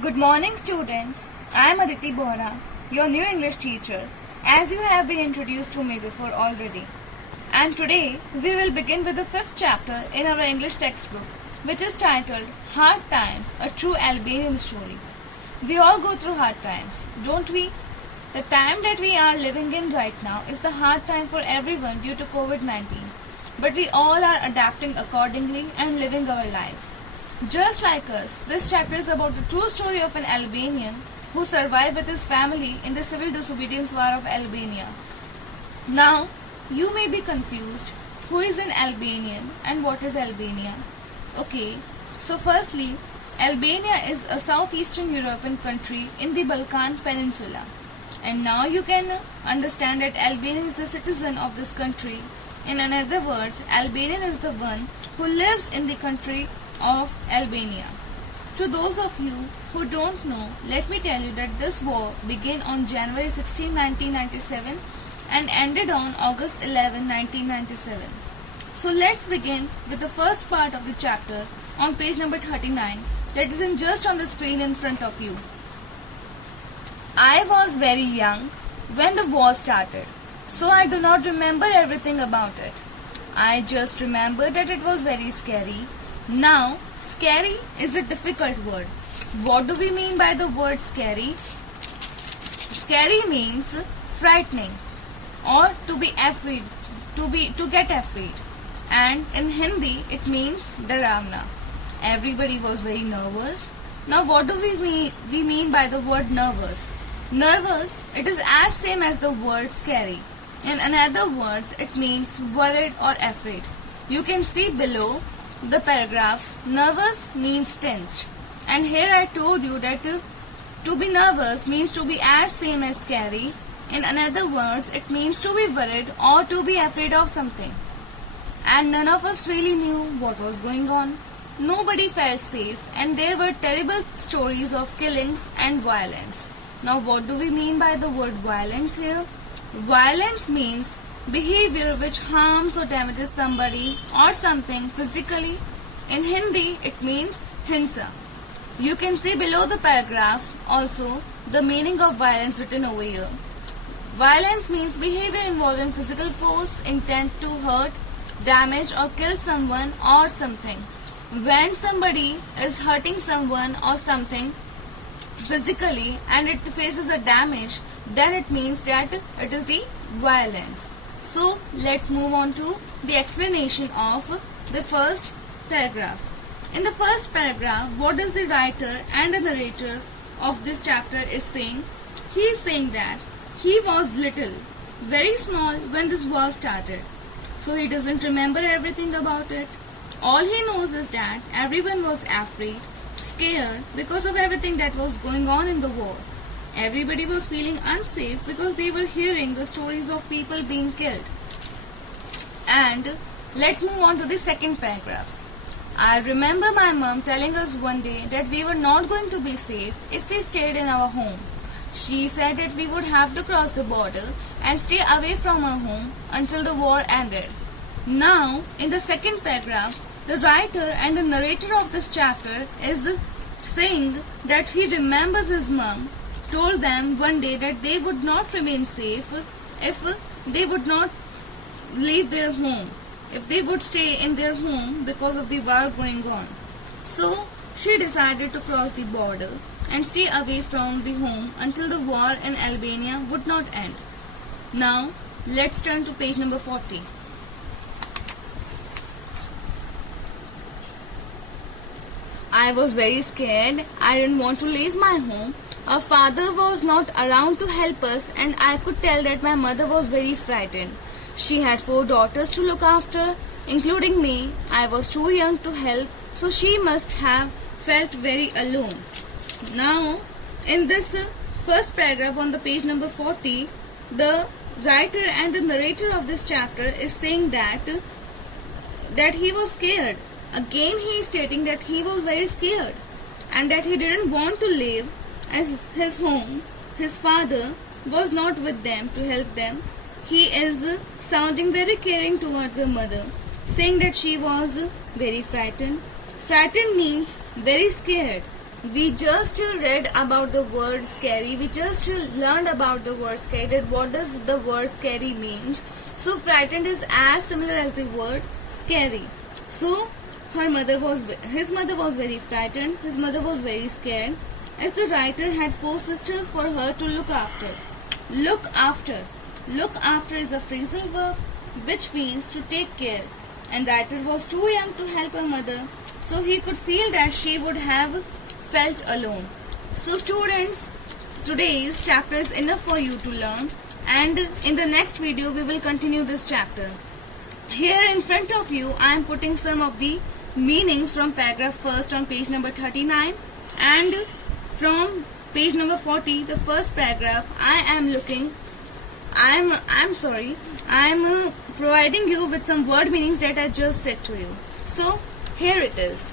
Good morning, students. I am Aditi Bohra, your new English teacher, as you have been introduced to me before already. And today we will begin with the fifth chapter in our English textbook, which is titled Hard Times, a True Albanian Story. We all go through hard times, don't we? The time that we are living in right now is the hard time for everyone due to COVID-19. But we all are adapting accordingly and living our lives. Just like us, this chapter is about the true story of an Albanian who survived with his family in the civil disobedience war of Albania. Now, you may be confused, who is an Albanian and what is Albania? Okay, so firstly, Albania is a southeastern European country in the Balkan Peninsula. And now you can understand that Albania is the citizen of this country. In other words, Albanian is the one who lives in the country of Albania. To those of you who don't know, let me tell you that this war began on January 16, 1997 and ended on August 11, 1997. So let's begin with the first part of the chapter on page number 39 that is in just on the screen in front of you. I was very young when the war started, so I do not remember everything about it. I just remember that it was very scary. Now, scary is a difficult word. What do we mean by the word scary? Scary means frightening or to be afraid, to get afraid. And in Hindi, it means daravna. Everybody was very nervous. Now, what do we mean by the word nervous? Nervous, it is as same as the word scary. In other words, it means worried or afraid. You can see below the paragraphs. Nervous means tensed. And here I told you that to be nervous means to be as same as scary. In other words, it means to be worried or to be afraid of something. And none of us really knew what was going on. Nobody felt safe and there were terrible stories of killings and violence. Now what do we mean by the word violence here? Violence means behavior which harms or damages somebody or something physically. In Hindi, it means hinsa. You can see below the paragraph also the meaning of violence written over here. Violence means behavior involving physical force, intent to hurt, damage or kill someone or something. When somebody is hurting someone or something physically and it faces a damage, then it means that it is the violence. So let's move on to the explanation of the first paragraph. In the first paragraph, what does the writer and the narrator of this chapter is saying? He is saying that he was little, very small when this war started. So he doesn't remember everything about it. All he knows is that everyone was afraid, scared because of everything that was going on in the war. Everybody was feeling unsafe because they were hearing the stories of people being killed. And let's move on to the second paragraph. I remember my mom telling us one day that we were not going to be safe if we stayed in our home. She said that we would have to cross the border and stay away from our home until the war ended. Now, in the second paragraph, the writer and the narrator of this chapter is saying that he remembers his mom told them one day that they would not remain safe if they would not leave their home, if they would stay in their home because of the war going on. So she decided to cross the border and stay away from the home until the war in Albania would not end. Now let's turn to page number 40. I was very scared. I didn't want to leave my home. Our father was not around to help us and I could tell that my mother was very frightened. She had 4 daughters to look after, including me. I was too young to help, so she must have felt very alone. Now, in this first paragraph on the page number 40, the writer and the narrator of this chapter is saying that he was scared. Again, he is stating that he was very scared and that he didn't want to leave as his home. His father was not with them to help them. He is sounding very caring towards her mother, saying that she was very frightened. Frightened means very scared. We just read about the word scary. We just learned about the word scary. That what does the word scary means? So frightened is as similar as the word scary. So his mother was very frightened. His mother was very scared, as the writer had 4 sisters for her to look after. Look after. Look after is a phrasal verb which means to take care. And the writer was too young to help her mother, so he could feel that she would have felt alone. So students, today's chapter is enough for you to learn, and in the next video we will continue this chapter. Here in front of you I am putting some of the meanings from paragraph first on page number 39, and from page number 40, the first paragraph, I am providing you with some word meanings that I just said to you. So here it is.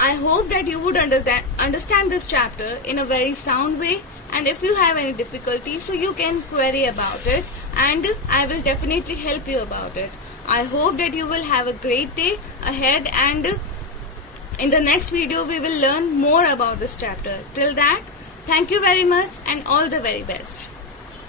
I hope that you would understand this chapter in a very sound way, and if you have any difficulty, so you can query about it, and I will definitely help you about it. I hope that you will have a great day ahead, and in the next video we will learn more about this chapter. Till that, thank you very much and all the very best.